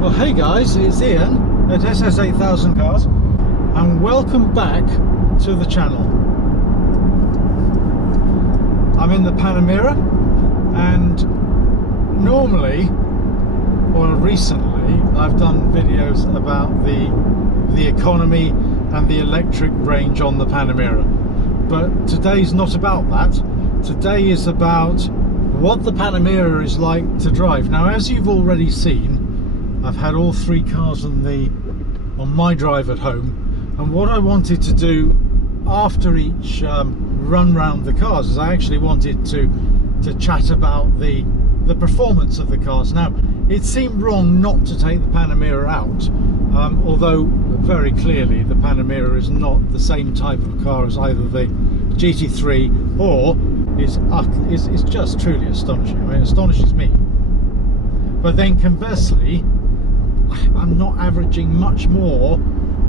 Well, hey guys, it's Ian at SS8000 Cars, and welcome back to the channel. I'm in the Panamera, and normally, or recently, I've done videos about the economy and the electric range on the Panamera. But today's not about that. Today is about what the Panamera is like to drive. Now, as you've already seen, I've had all three cars on my drive at home, and what I wanted to do after each run round the cars is I actually wanted to chat about the performance of the cars. Now, it seemed wrong not to take the Panamera out, although very clearly the Panamera is not the same type of car as either the GT3 or is just truly astonishing. I mean, it astonishes me. But then conversely, I'm not averaging much more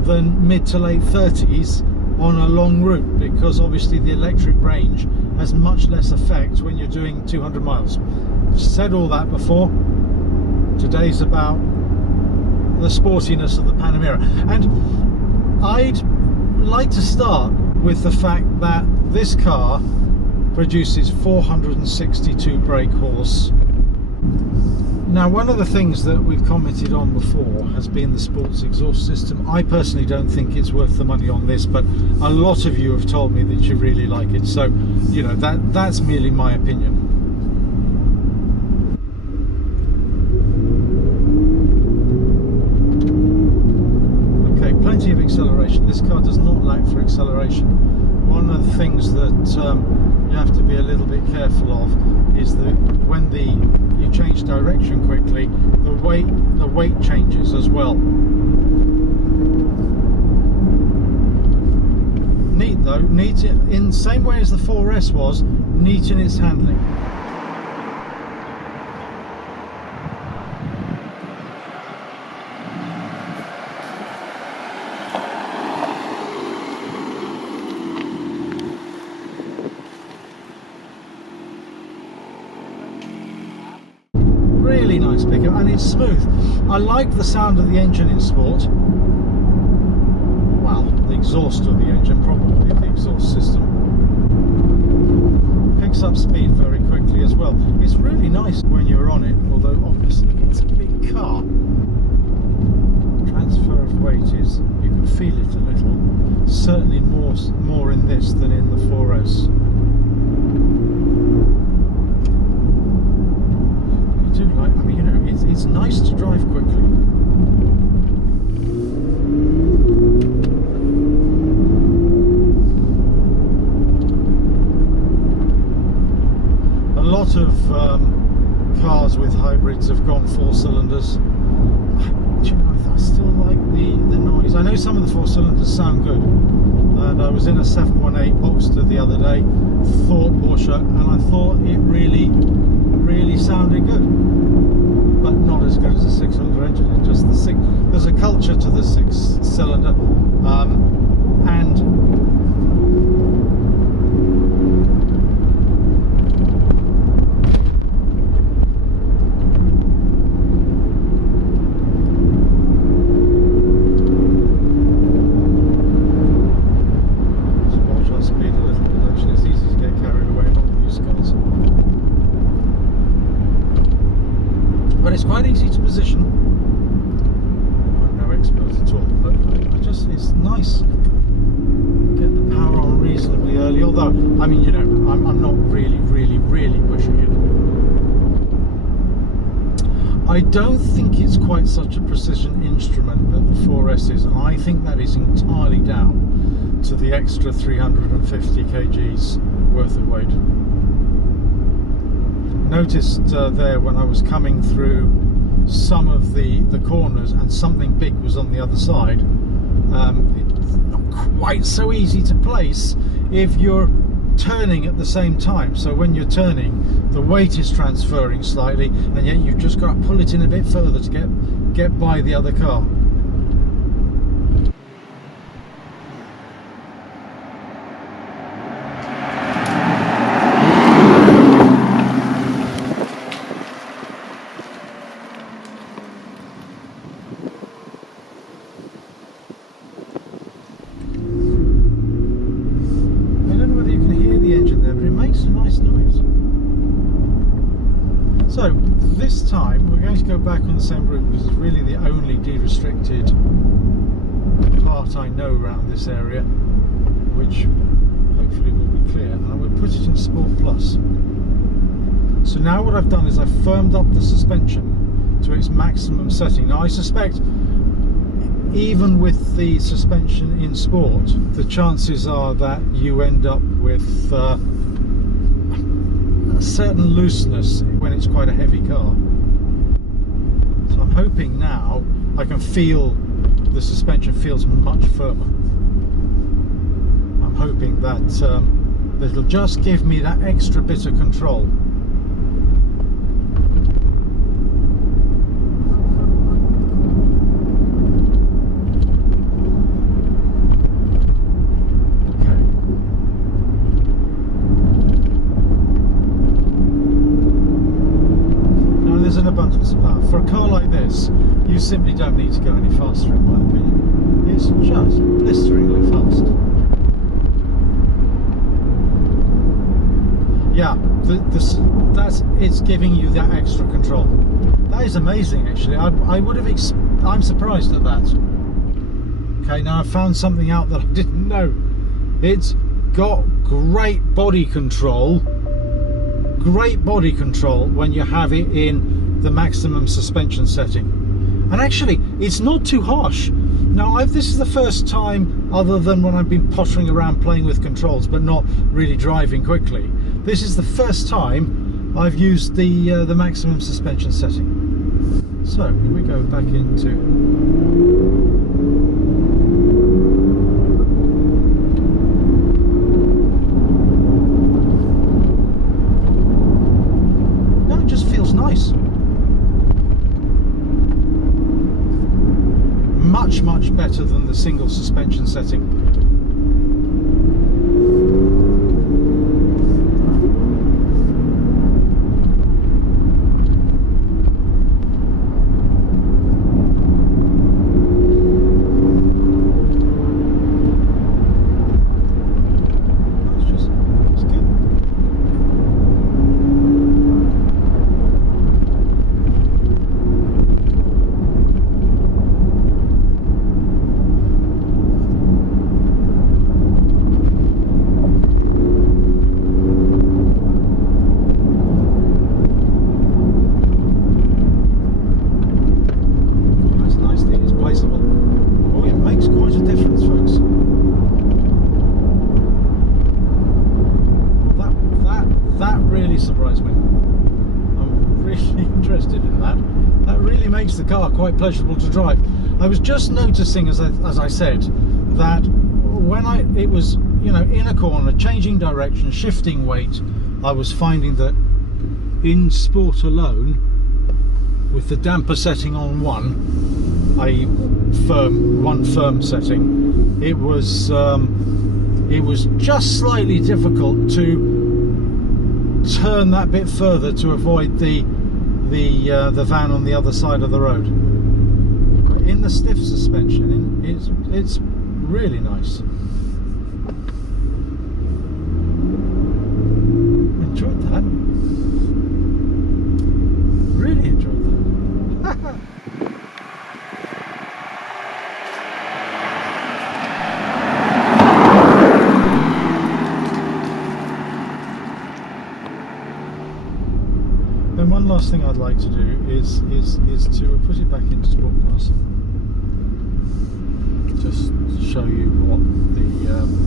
than mid to late 30s on a long route, because obviously the electric range has much less effect when you're doing 200 miles. I've said all that before. Today's about the sportiness of the Panamera, and I'd like to start with the fact that this car produces 462 brake horse. Now, one of the things that we've commented on before has been the sports exhaust system. I personally don't think it's worth the money on this, but a lot of you have told me that you really like it, so you know, that's merely my opinion. Okay, plenty of acceleration. This car does not lack for acceleration. One of the things that you have to be a little bit careful of is that when you change direction quickly, the weight changes as well. Neat though, neat in the same way as the 4S was, neat in its handling. Really nice pickup, and it's smooth. I like the sound of the engine in sport. Well, the exhaust of the engine, probably the exhaust system. Picks up speed very quickly as well. It's really nice when you're on it, although obviously it's a big car. Transfer of weight is, you can feel it a little. Certainly more in this than in the 4S. It's nice to drive quickly. A lot of cars with hybrids have gone 4 cylinders. Do you know, I still like the noise. I know some of the 4 cylinders sound good, and I was in a 718 Boxster the other day, thought Porsche, and I thought it really sounded good. But not as good as a 6-cylinder engine. It's just there's a culture to the 6-cylinder, and just watch our speed a little bit. Actually, it's easy to get carried away in all these cars. But it's quite easy to position. I'm no expert at all, but it's nice. Get the power on reasonably early, although, I mean, you know, I'm not really pushing it. I don't think it's quite such a precision instrument that the 4S is, and I think that is entirely down to the extra 350 kgs worth of weight. Noticed there when I was coming through some of the corners and something big was on the other side. It's not quite so easy to place if you're turning at the same time. So when you're turning, the weight is transferring slightly, and yet you've just got to pull it in a bit further to get by the other car. So this time we're going to go back on the same route because it's really the only de-restricted part I know around this area, which hopefully will be clear, and I would put it in Sport Plus. So now what I've done is I've firmed up the suspension to its maximum setting. Now I suspect even with the suspension in Sport, the chances are that you end up with a certain looseness when it's quite a heavy car. So I'm hoping now I can feel the suspension feels much firmer. I'm hoping that it'll just give me that extra bit of control. An abundance of power. For a car like this, you simply don't need to go any faster, in my opinion. It's just blisteringly fast. Yeah, it's giving you that extra control. That is amazing, actually. I would have. I'm surprised at that. Okay, now I've found something out that I didn't know. It's got great body control. Great body control when you have it in the maximum suspension setting, and actually it's not too harsh. Now this is the first time, other than when I've been pottering around playing with controls but not really driving quickly, this is the first time I've used the maximum suspension setting. So here we go back into nice. Much better than the single suspension setting. Surprised me. I'm really interested in that. That really makes the car quite pleasurable to drive. I was just noticing, as I said, that when it was, you know, in a corner, changing direction, shifting weight, I was finding that in Sport alone, with the damper setting on one firm setting, it was just slightly difficult to turn that bit further to avoid the van on the other side of the road. But in the stiff suspension, it's really nice. Enjoyed that. Really enjoyed that. And one last thing I'd like to do is to put it back into Sport Plus, just to show you what the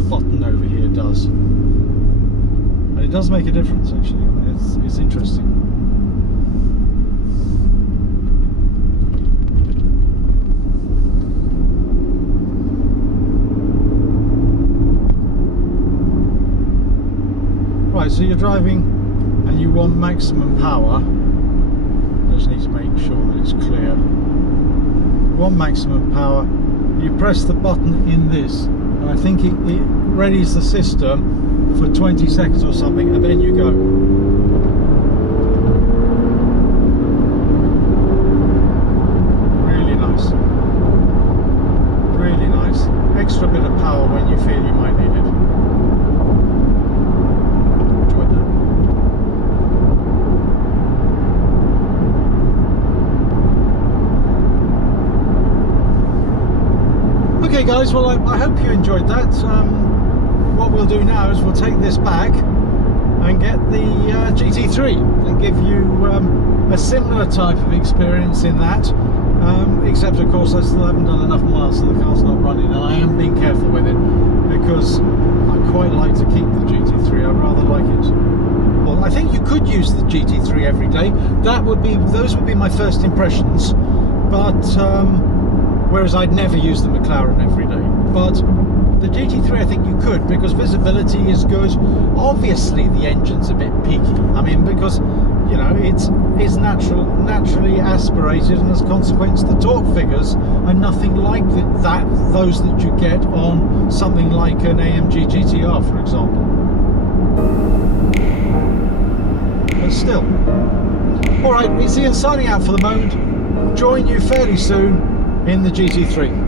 button over here does. And it does make a difference, actually. I mean, it's interesting. Right, so you're driving and you want maximum power. I just need to make sure that it's clear. You want maximum power, you press the button in this, and I think it readies the system for 20 seconds or something, and then you go. Really nice. Really nice. Extra bit of power when you feel you might need it. Enjoyed that. Okay guys, well I hope you enjoyed that. What we'll do now is we'll take this back and get the GT3 and give you a similar type of experience in that, except of course I still haven't done enough miles so the car's not running, and I am being careful with it because I quite like to keep the GT3. I rather like it. Well, I think you could use the GT3 every day. Those would be my first impressions, but whereas I'd never use the McLaren every day. But the GT3 I think you could, because visibility is good. Obviously the engine's a bit peaky, I mean, because you know it's naturally aspirated, and as a consequence the torque figures are nothing like those that you get on something like an AMG GTR, for example. But still. Alright, it's Ian signing out for the moment. Join you fairly soon in the GT3.